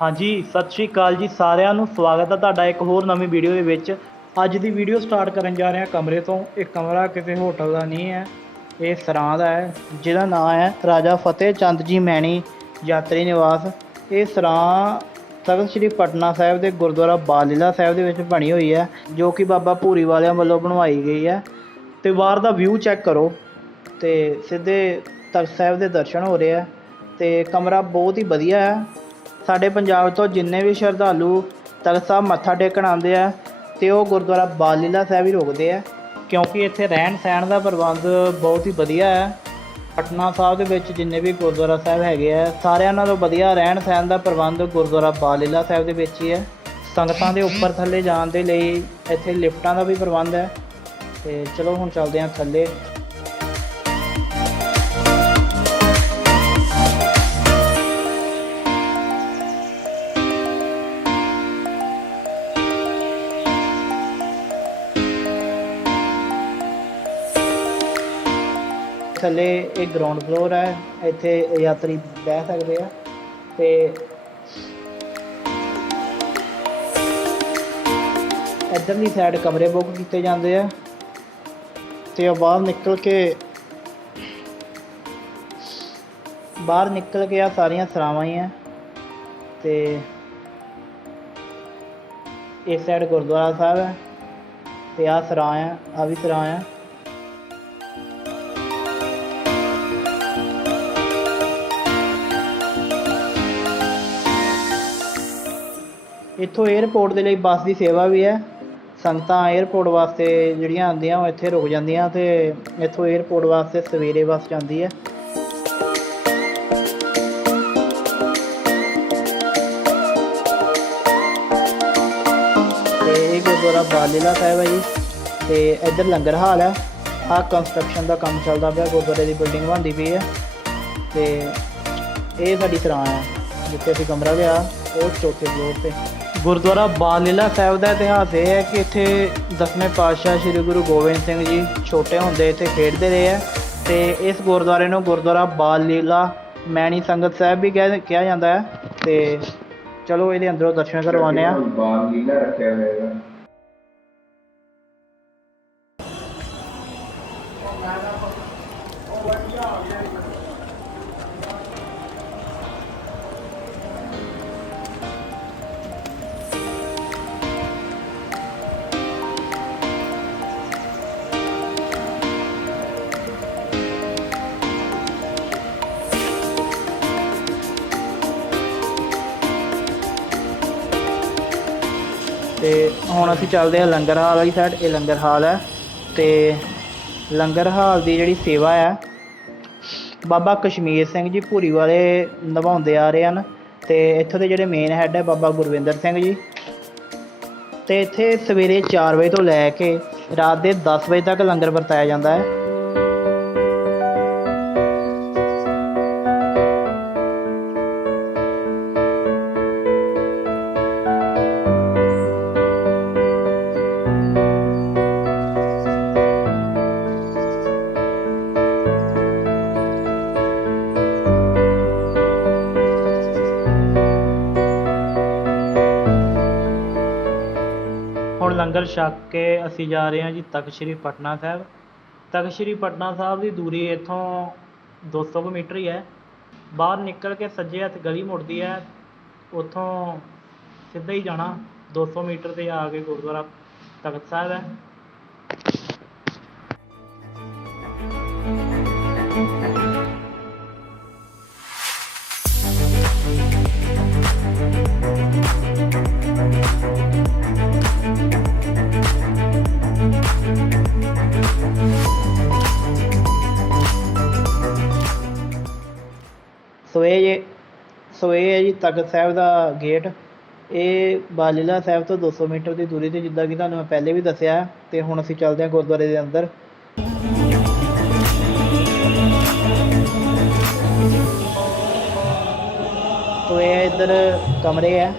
ਹਾਂਜੀ, ਸਤਿ ਸ਼੍ਰੀ ਅਕਾਲ ਜੀ ਸਾਰਿਆਂ ਨੂੰ। ਸਵਾਗਤ ਹੈ ਤੁਹਾਡਾ ਇੱਕ ਹੋਰ ਨਵੀਂ ਵੀਡੀਓ ਦੇ ਵਿੱਚ। ਅੱਜ ਦੀ ਵੀਡੀਓ ਸਟਾਰਟ ਕਰਨ ਜਾ ਰਹੇ ਹਾਂ ਕਮਰੇ ਤੋਂ। ਇਹ ਕਮਰਾ ਕਿਸੇ ਹੋਟਲ ਦਾ ਨਹੀਂ ਹੈ। ਇਹ ਸਰਾਂ ਦਾ ਹੈ, ਜਿਹਦਾ ਨਾਮ ਹੈ ਰਾਜਾ ਫਤਿਹ ਚੰਦ ਜੀ ਮੈਣੀ ਯਾਤਰੀ ਨਿਵਾਸ। ਇਹ ਸਰਾਂ ਤਖਤ ਸ੍ਰੀ ਪਟਨਾ ਸਾਹਿਬ ਦੇ ਗੁਰਦੁਆਰਾ ਬਾਲੀਲਾ ਸਾਹਿਬ ਦੇ ਵਿੱਚ ਬਣੀ ਹੋਈ ਹੈ, ਜੋ ਕਿ ਬਾਬਾ ਭੂਰੀ ਵਾਲਿਆਂ ਵੱਲੋਂ ਬਣਵਾਈ ਗਈ ਹੈ। ਤੇ ਬਾਹਰ ਦਾ ਵਿਊ ਚੈੱਕ ਕਰੋ। ਤੇ ਸਿੱਧੇ ਤਖਤ ਸਾਹਿਬ ਦੇ ਦਰਸ਼ਨ ਹੋ ਰਹੇ ਆ। ਤੇ ਕਮਰਾ ਬਹੁਤ ਹੀ ਵਧੀਆ ਹੈ। ਸਾਡੇ ਪੰਜਾਬ ਤੋਂ ਜਿੰਨੇ ਵੀ ਸ਼ਰਧਾਲੂ ਤਖਤ ਸਾਹਿਬ ਮੱਥਾ ਟੇਕਣ ਆਉਂਦੇ ਆ ਤੇ ਉਹ ਗੁਰਦੁਆਰਾ ਬਾਲੀਲਾ ਸਾਹਿਬ ਹੀ ਰੁਕਦੇ ਆ, ਕਿਉਂਕਿ ਇੱਥੇ ਰਹਿਣ ਸਹਿਣ ਦਾ ਪ੍ਰਬੰਧ ਬਹੁਤ ਹੀ ਵਧੀਆ ਹੈ ਪਟਨਾ ਸਾਹਿਬ ਦੇ ਵਿੱਚ ਜਿੰਨੇ ਵੀ ਗੁਰਦੁਆਰਾ ਸਾਹਿਬ ਹੈਗੇ ਆ, ਸਾਰਿਆਂ ਨਾਲੋਂ ਵਧੀਆ ਰਹਿਣ ਸਹਿਣ ਦਾ ਪ੍ਰਬੰਧ ਗੁਰਦੁਆਰਾ ਬਾਲੀਲਾ ਸਾਹਿਬ ਦੇ ਵਿੱਚ ਹੀ ਹੈ ਸੰਗਤਾਂ ਦੇ ਉੱਪਰ ਥੱਲੇ ਜਾਣ ਦੇ ਲਈ ਇੱਥੇ ਲਿਫਟਾਂ ਦਾ ਵੀ ਪ੍ਰਬੰਧ ਹੈ ਤੇ ਚਲੋ ਹੁਣ ਚੱਲਦੇ ਹਾਂ ਥੱਲੇ। ਥੱਲੇ ਇਹ ਗਰਾਊਂਡ ਫਲੋਰ ਹੈ ਇੱਥੇ ਯਾਤਰੀ ਬਹਿ ਸਕਦੇ ਆ ਤੇ ਇੱਧਰਲੀ ਸਾਈਡ ਕਮਰੇ ਬੁੱਕ ਕੀਤੇ ਜਾਂਦੇ ਆ ਤੇ ਉਹ ਬਾਹਰ ਨਿਕਲ ਕੇ ਬਾਹਰ ਨਿਕਲ ਕੇ ਆ, ਸਾਰੀਆਂ ਸਰਾਵਾਂ ਹੀ ਆ ਤੇ ਇਸ ਸਾਈਡ ਗੁਰਦੁਆਰਾ ਸਾਹਿਬ ਹੈ ਤੇ ਆ ਸਰਾਂ ਆ ਆ ਵੀ ਸਰਾਂ ਆ। ਇੱਥੋਂ 에어ਪੋਰਟ ਦੇ ਲਈ ਬੱਸ ਦੀ ਸੇਵਾ ਵੀ ਹੈ। ਸੰਗਤਾਂ 에어ਪੋਰਟ ਵਾਸਤੇ ਜਿਹੜੀਆਂ ਆਉਂਦੀਆਂ, ਉਹ ਇੱਥੇ ਰੁਕ ਜਾਂਦੀਆਂ ਤੇ ਇੱਥੋਂ 에어ਪੋਰਟ ਵਾਸਤੇ ਸਵੇਰੇ ਬੱਸ ਜਾਂਦੀ ਹੈ। ਤੇ ਇਹ ਗੁਰਦੁਆਰਾ ਬਾਲੀਲਾ ਸਾਹਿਬ ਹੈ ਜੀ। ਤੇ ਇੱਧਰ ਲੰਗਰ ਹਾਲ ਹੈ। ਆ ਕੰਸਟਰਕਸ਼ਨ ਦਾ ਕੰਮ ਚੱਲਦਾ ਪਿਆ, ਗੁਰਦੁਆਰੇ ਦੀ ਬਿਲਡਿੰਗ ਬਣਦੀ ਪਈ ਹੈ। ਤੇ ਇਹ ਸਾਡੀ ਸਰਾਂ ਹੈ, ਜਿੱਥੇ ਅਸੀਂ ਕਮਰਾ ਲਿਆ, ਉਹ ਚੌਥੇ ਫਲੋਰ ਤੇ। ਗੁਰਦੁਆਰਾ ਬਾਲੀਲਾ ਸਾਹਿਬ ਦਾ ਇਤਿਹਾਸ ਇਹ ਹੈ ਕਿ ਇੱਥੇ ਦਸਵੇਂ ਪਾਤਸ਼ਾਹ ਸ੍ਰੀ ਗੁਰੂ ਗੋਬਿੰਦ ਸਿੰਘ ਜੀ ਛੋਟੇ ਹੁੰਦੇ ਇੱਥੇ ਖੇਡਦੇ ਰਹੇ ਆ ਤੇ ਇਸ ਗੁਰਦੁਆਰੇ ਨੂੰ ਗੁਰਦੁਆਰਾ ਬਾਲੀਲਾ ਮੈਣੀ ਸੰਗਤ ਸਾਹਿਬ ਵੀ ਕਹਿ- ਕਿਹਾ ਜਾਂਦਾ ਹੈ ਤੇ ਚਲੋ ਇਹਦੇ ਅੰਦਰੋਂ ਦਰਸ਼ਨ ਕਰਵਾਉਂਦੇ ਆ ਬਾਲ ਲੀਲਾ ਰੱਖਿਆ ਹੋਇਆ ਹੈਗਾ। ਹੁਣ ਅਸੀਂ ਚੱਲਦੇ ਹਾਂ ਲੰਗਰ ਹਾਲ ਵਾਲੀ ਸਾਈਡ ਇਹ ਲੰਗਰ ਹਾਲ ਹੈ ਤੇ ਲੰਗਰ ਹਾਲ ਦੀ ਜਿਹੜੀ ਸੇਵਾ ਹੈ, ਬਾਬਾ ਕਸ਼ਮੀਰ ਸਿੰਘ ਜੀ ਭੂਰੀ ਵਾਲੇ ਨਿਭਾਉਂਦੇ ਆ ਰਹੇ ਹਨ ਤੇ ਇੱਥੋਂ ਦੇ ਜਿਹੜੇ ਮੇਨ ਹੈੱਡ ਹੈ ਬਾਬਾ ਗੁਰਵਿੰਦਰ ਸਿੰਘ ਜੀ। ਤੇ ਇੱਥੇ ਸਵੇਰੇ 4 ਵਜੇ ਤੋਂ ਲੈ ਕੇ ਰਾਤ ਦੇ 10 ਵਜੇ ਤੱਕ ਲੰਗਰ ਵਰਤਾਇਆ ਜਾਂਦਾ ਹੈ। ਲੰਗਰ ਛਕ ਕੇ ਅਸੀਂ ਜਾ ਰਹੇ ਹਾਂ ਜੀ ਤਖਤ ਸ੍ਰੀ ਪਟਨਾ ਸਾਹਿਬ। ਤਖਤ ਸ੍ਰੀ ਪਟਨਾ ਸਾਹਿਬ ਦੀ ਦੂਰੀ ਇੱਥੋਂ 200 ਕੁ ਮੀਟਰ ਹੀ ਹੈ। ਬਾਹਰ ਨਿਕਲ ਕੇ ਸੱਜੇ ਹੱਥ ਗਲੀ ਮੁੜਦੀ ਹੈ। ਉੱਥੋਂ ਸਿੱਧਾ ਹੀ ਜਾਣਾ। 200 ਮੀਟਰ ਤੇ ਆ ਕੇ ਗੁਰਦੁਆਰਾ ਤਖਤ ਸਾਹਿਬ ਹੈ। ਸੋਏ ਇਹ ਜੇ ਸੋ ਹੈ ਜੀ ਤਖਤ ਸਾਹਿਬ ਦਾ ਗੇਟ ਇਹ ਬਾਲੀਲਾ ਸਾਹਿਬ ਤੋਂ 200 ਮੀਟਰ ਦੀ ਦੂਰੀ ਤੇ ਜਿੱਦਾਂ ਕਿ ਤੁਹਾਨੂੰ ਮੈਂ ਪਹਿਲੇ ਵੀ ਦੱਸਿਆ ਹੈ, ਤੇ ਹੁਣ ਅਸੀਂ ਚੱਲਦੇ ਹਾਂ ਗੁਰਦੁਆਰੇ ਦੇ ਅੰਦਰ। ਤੋ ਇਹ ਇੱਧਰ ਕਮਰੇ ਹੈ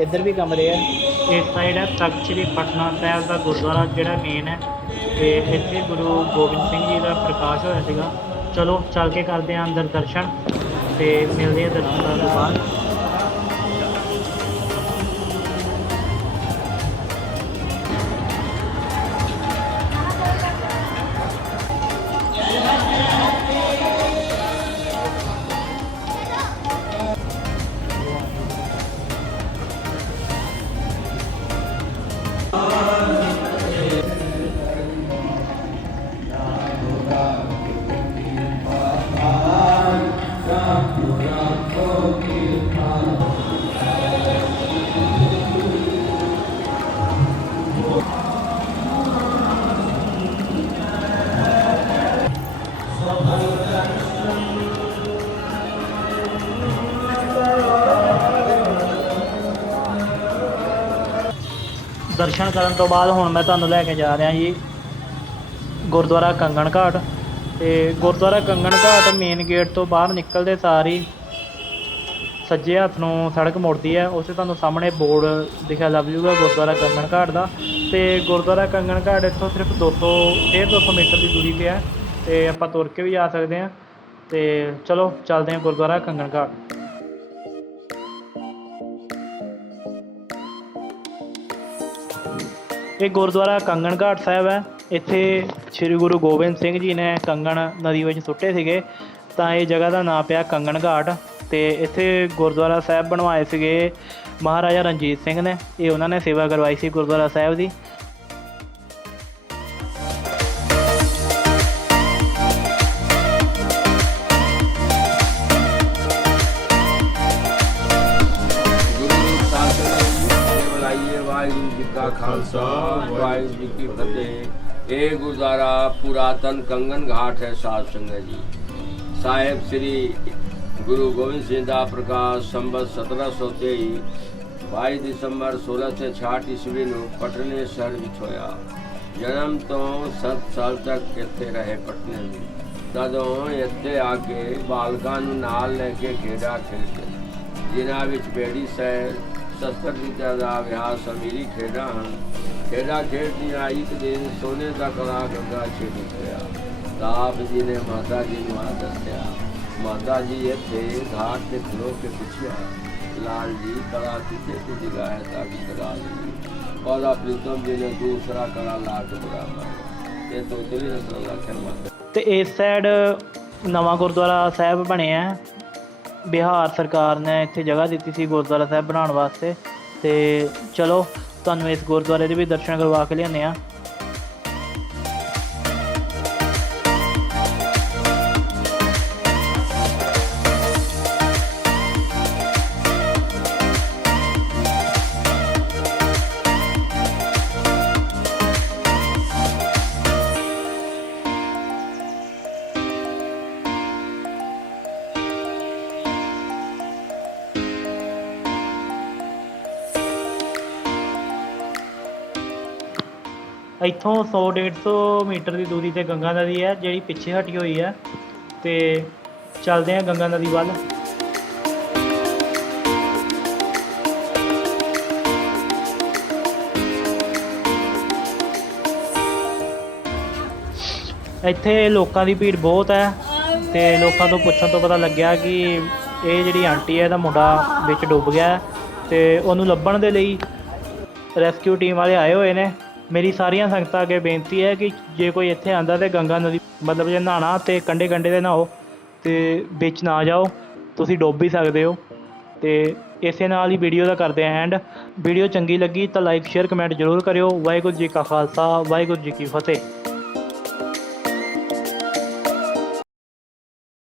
ਇੱਧਰ ਵੀ ਕਮਰੇ ਹੈ। ਇਸ ਸਾਈਡ ਹੈ ਤਖਤ ਸ੍ਰੀ ਪਟਨਾ ਸਾਹਿਬ ਦਾ ਗੁਰਦੁਆਰਾ ਜਿਹੜਾ ਮੇਨ ਹੈ। ਤੇ ਇੱਥੇ ਗੁਰੂ ਗੋਬਿੰਦ ਸਿੰਘ ਜੀ ਦਾ ਪ੍ਰਕਾਸ਼ ਹੋਇਆ ਸੀਗਾ। ਚਲੋ ਚੱਲ ਕੇ ਕਰਦੇ ਹਾਂ ਅੰਦਰ ਦਰਸ਼ਨ। ਤੇ ਮਿਲਦੇ ਹਾਂ ਦਰਸ਼ਨ ਤੋਂ ਬਾਅਦ। ਦਰਸ਼ਨ ਕਰਨ ਤੋਂ ਬਾਅਦ ਹੁਣ ਮੈਂ ਤੁਹਾਨੂੰ ਲੈ ਕੇ ਜਾ ਰਿਹਾ ਜੀ ਗੁਰਦੁਆਰਾ ਕੰਗਣ ਘਾਟ। ਤੇ ਗੁਰਦੁਆਰਾ ਕੰਗਣ ਘਾਟ ਮੇਨ ਗੇਟ ਤੋਂ ਬਾਹਰ ਨਿਕਲਦੇ ਸਾਰ ਹੀ ਸੱਜੇ ਹੱਥ ਨੂੰ ਸੜਕ ਮੁੜਦੀ ਹੈ। ਉੱਥੇ ਤੁਹਾਨੂੰ ਸਾਹਮਣੇ ਬੋਰਡ ਦਿਖਿਆ ਲੱਭ ਜੂਗਾ ਗੁਰਦੁਆਰਾ ਕੰਗਣ ਘਾਟ ਦਾ। ਤੇ ਗੁਰਦੁਆਰਾ ਕੰਗਣ ਘਾਟ ਇੱਥੋਂ ਸਿਰਫ 200 150 ਮੀਟਰ ਦੀ ਦੂਰੀ ਤੇ ਹੈ। ਤੇ ਆਪਾਂ ਤੁਰ ਕੇ ਵੀ ਜਾ ਸਕਦੇ ਹਾਂ। ਤੇ ਚਲੋ, ਚੱਲਦੇ ਹਾਂ ਗੁਰਦੁਆਰਾ ਕੰਗਣ ਘਾਟ। ਇਹ ਗੁਰਦੁਆਰਾ ਕੰਗਣ ਘਾਟ ਸਾਹਿਬ ਹੈ। ਇੱਥੇ ਸ੍ਰੀ ਗੁਰੂ ਗੋਬਿੰਦ ਸਿੰਘ ਜੀ ਨੇ ਕੰਗਣ ਨਦੀ ਵਿੱਚ ਸੁੱਟੇ ਸੀਗੇ। ਤਾਂ ਇਹ ਜਗ੍ਹਾ ਦਾ ਨਾਮ ਪਿਆ ਕੰਗਣ ਘਾਟ ਤੇ ਇੱਥੇ ਗੁਰਦੁਆਰਾ ਸਾਹਿਬ ਬਣਵਾਏ ਸੀਗੇ ਮਹਾਰਾਜਾ ਰਣਜੀਤ ਸਿੰਘ ਨੇ। ਇਹ ਉਹਨਾਂ ਨੇ ਸੇਵਾ ਕਰਵਾਈ ਸੀ ਗੁਰਦੁਆਰਾ ਸਾਹਿਬ ਦੀ। ਗੁਰੂ ਸਾਹਿਬ ਨੇ ਬੁਲਾਈਏ ਵਾਹਿਗੁਰੂ ਜੀ ਕਾ ਖਾਲਸਾ ਵਾਹਿਗੁਰੂ ਜੀ ਕੀ ਫਤਿਹ ਇਹ ਗੁਰਦੁਆਰਾ ਪੁਰਾਤਨ ਕੰਗਨ ਘਾਟ ਹੈ ਸਾਧ ਸੰਗਤ ਜੀ ਸਾਹਿਬ ਸ੍ਰੀ ਗੁਰੂ ਗੋਬਿੰਦ ਸਿੰਘ ਦਾ ਪ੍ਰਕਾਸ਼ ਸੰਬਤ 1723 22 ਦਸੰਬਰ 1666 ਈਸਵੀ ਨੂੰ ਪਟਨੇ ਸ਼ਹਿਰ ਵਿੱਚ ਹੋਇਆ ਜਨਮ ਤੋਂ 7 ਸਾਲ ਤੱਕ ਇੱਥੇ ਰਹੇ ਪਟਨੇ ਵਿੱਚ ਤਦੋਂ ਇੱਥੇ ਆ ਕੇ ਬਾਲਕਾਂ ਨੂੰ ਨਾਲ ਲੈ ਕੇ ਖੇਡਾ ਖੇਡਦੇ ਜਿਨ੍ਹਾਂ ਵਿੱਚ ਬੇੜੀ ਸੈਰ ਸ਼ਸਤਰ ਵਿਦਿਆ ਦਾ ਅਭਿਆਸ ਅਮੀਰੀ ਖੇਡਾਂ ਹਨ। ਖੇਡਾਂ ਖੇਡਦੀਆਂ ਇੱਕ ਦਿਨ ਸੋਨੇ ਦਾ ਕਲਾ ਗੰਗਾ ਛੇੜੀ ਹੋਇਆ ਤਾਂ ਆਪ ਜੀ ਨੇ ਮਾਤਾ ਜੀ ਨੂੰ ਆ ਦੱਸਿਆ, ਮਾਤਾ ਜੀ ਇੱਥੇ ਘਾਟ ਤੇ ਖਲੋ ਕੇ ਪੁੱਛਿਆ, ਲਾਲ ਜੀ, ਕਲਾ ਕਿਤੇ ਕੁ ਜਗ੍ਹਾ ਹੈ ਤਾਂ ਕਿ ਕਲਾ ਲਈ ਔਰ ਪ੍ਰੀਤਮ ਜੀ ਨੇ ਦੂਸਰਾ ਕਲਾ ਲਾ ਕੇ ਬਰਾਬਰ ਇਹ ਤੋਂ ਤੇਰੀ ਨਸਲ ਦਾ ਖਿਆਲ ਤੇ ਇਸ ਸਾਈਡ ਨਵਾਂ ਗੁਰਦੁਆਰਾ ਸਾਹਿਬ ਬਣਿਆ ਹੈ ਬਿਹਾਰ ਸਰਕਾਰ ਨੇ ਇੱਥੇ ਜਗ੍ਹਾ ਦਿੱਤੀ ਸੀ ਗੁਰਦੁਆਰਾ ਸਾਹਿਬ ਬਣਾਉਣ ਵਾਸਤੇ ਤੇ ਚਲੋ ਤੁਹਾਨੂੰ ਇਸ ਗੁਰਦੁਆਰੇ ਦੇ ਵੀ ਦਰਸ਼ਨ ਕਰਵਾ ਕੇ ਲਿਆਉਂਦੇ ਆ ਇੱਥੋਂ 100 150 ਮੀਟਰ ਦੀ ਦੂਰੀ ਤੇ ਗੰਗਾ ਨਦੀ ਹੈ, ਜਿਹੜੀ ਪਿੱਛੇ ਹਟੀ ਹੋਈ ਹੈ ਤੇ ਚੱਲਦੇ ਹਾਂ ਗੰਗਾ ਨਦੀ ਵੱਲ। ਇੱਥੇ ਲੋਕਾਂ ਦੀ ਭੀੜ ਬਹੁਤ ਹੈ ਤੇ ਲੋਕਾਂ ਤੋਂ ਪੁੱਛਣ ਤੋਂ ਪਤਾ ਲੱਗਿਆ ਕਿ ਇਹ ਜਿਹੜੀ ਆਂਟੀ ਹੈ, ਇਹਦਾ ਮੁੰਡਾ ਵਿੱਚ ਡੁੱਬ ਗਿਆ ਹੈ ਤੇ ਉਹਨੂੰ ਲੱਭਣ ਦੇ ਲਈ ਰੈਸਕਿਊ ਟੀਮ ਵਾਲੇ ਆਏ ਹੋਏ ਨੇ। ਮੇਰੀ ਸਾਰੀਆਂ ਸੰਗਤਾਂ ਅੱਗੇ ਬੇਨਤੀ ਹੈ ਕਿ ਜੇ ਕੋਈ ਇੱਥੇ ਆਂਦਾ ਤੇ ਗੰਗਾ ਨਦੀ ਮਤਲਬ ਜੇ ਨਹਾਣਾ ਤੇ ਕੰਡੇ ਕੰਡੇ ਤੇ ਨਹਾਓ ਤੇ ਵਿੱਚ ਨਾ ਜਾਓ, ਤੁਸੀਂ ਡੁੱਬ ਵੀ ਸਕਦੇ ਹੋ। ਤੇ ਇਸੇ ਨਾਲ ਹੀ ਵੀਡੀਓ ਦਾ ਕਰਦੇ ਆ ਐਂਡ ਵੀਡੀਓ ਚੰਗੀ ਲੱਗੀ ਤਾਂ ਲਾਈਕ ਸ਼ੇਅਰ ਕਮੈਂਟ ਜ਼ਰੂਰ ਕਰਿਓ। ਵਾਹਿਗੁਰੂ ਜੀ ਕਾ ਖਾਲਸਾ, ਵਾਹਿਗੁਰੂ ਜੀ ਕੀ ਫਤਿਹ।